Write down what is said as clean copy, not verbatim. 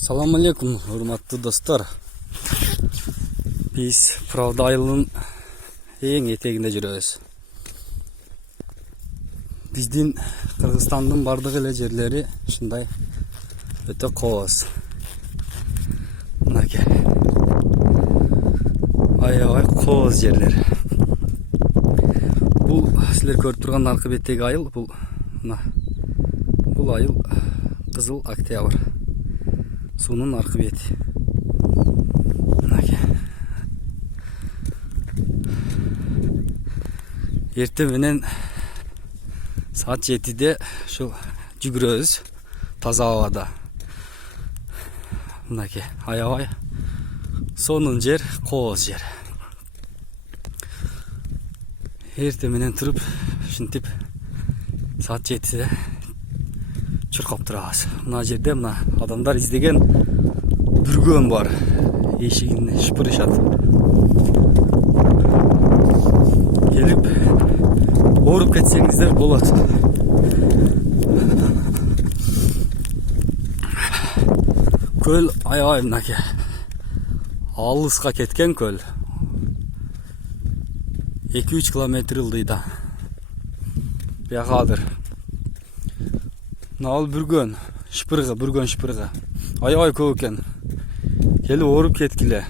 Салам алейкум, урматтуу достор. Биз Правда айылынын эң этегинде жүрөбүз. Биздин Кыргызстандын бардык эле жерлери ушундай өтө кооз. Мынакей. Аябай кооз жерлер. Бул силер көрүп турган аркы беттеги айыл, бул айыл Кызыл Октябрь. Суунун аркы бети. Мынакей. Эрте менен саат 7-де ушул жүгүрөбүз таза абада. Мынакей, аябай сонун жер, кооз жер. Эрте менен туруп, ушинтип саат 7-де чуркап турабыз. Мына жерде адамдар издеген бүргөн бар. Эшигин шыпырышат. Келип ооруп кетсеңиздер болот. Көл аябай мынакей. Алыска кеткен көл. 2-3 километр ылдыйда. Биягадыр. Нал бүргөн шыпыргы. Аябай көп экен. Келип ооруп кеткиле.